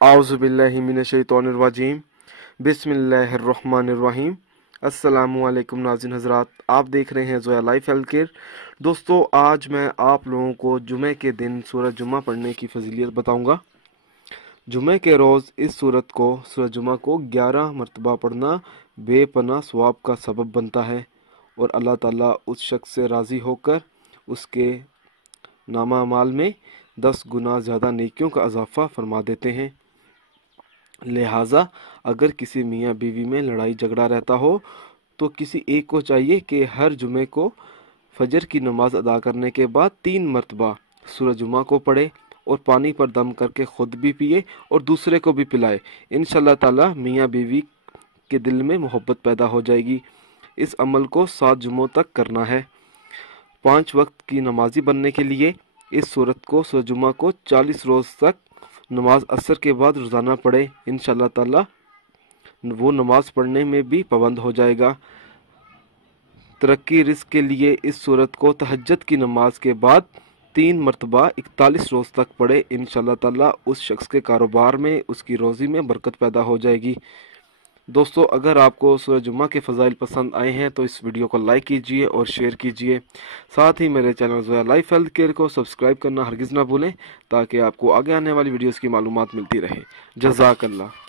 आउज़ुबिल्लाहि मिनश्शैतानिर्रजीम बिस्मिल्लाहिर्रहमानिर्रहीम। अस्सलामुअलैकुम नाज़रीन हज़रात, आप देख रहे हैं ज़ोया लाइफ हेल्थ केयर। दोस्तों, आज मैं आप लोगों को जुमे के दिन सूरह जुमा पढ़ने की फजीलियत बताऊंगा। जुमे के रोज़ इस सूरह जुमा को 11 मरतबा पढ़ना बेपनाह सवाब का सबब बनता है और अल्लाह ताला उस शख्स से राज़ी होकर उसके नामा अमाल में 10 गुना ज़्यादा नेकियों का इजाफ़ा फरमा देते हैं। लिहाजा अगर किसी मियाँ बीवी में लड़ाई झगड़ा रहता हो तो किसी एक को चाहिए कि हर जुमे को फजर की नमाज अदा करने के बाद 3 मरतबा सूरह जुमा को पढ़े और पानी पर दम करके खुद भी पिए और दूसरे को भी पिलाए। इंशाअल्लाह ताला मियाँ बीवी के दिल में मोहब्बत पैदा हो जाएगी। इस अमल को 7 जुमों तक करना है। 5 वक्त की नमाजी बनने के लिए इस सूरह जुमा को 40 रोज़ तक नमाज असर के बाद रोज़ाना पढ़े। इंशाअल्लाह ताला वो नमाज पढ़ने में भी पाबंद हो जाएगा। तरक्की रिज़्क़ के लिए इस सूरत को तहज्जुद की नमाज के बाद 3 मरतबा 41 रोज़ तक पढ़े। इंशाअल्लाह ताला उस शख्स के कारोबार में, उसकी रोज़ी में बरकत पैदा हो जाएगी। दोस्तों, अगर आपको सूरह जुमा के फ़ज़ाइल पसंद आए हैं तो इस वीडियो को लाइक कीजिए और शेयर कीजिए। साथ ही मेरे channel Zoya life health care को सब्सक्राइब करना हरगिज़ ना भूलें ताकि आपको आगे आने वाली वीडियोस की मालूमात मिलती रहे। जज़ाकल्लाह।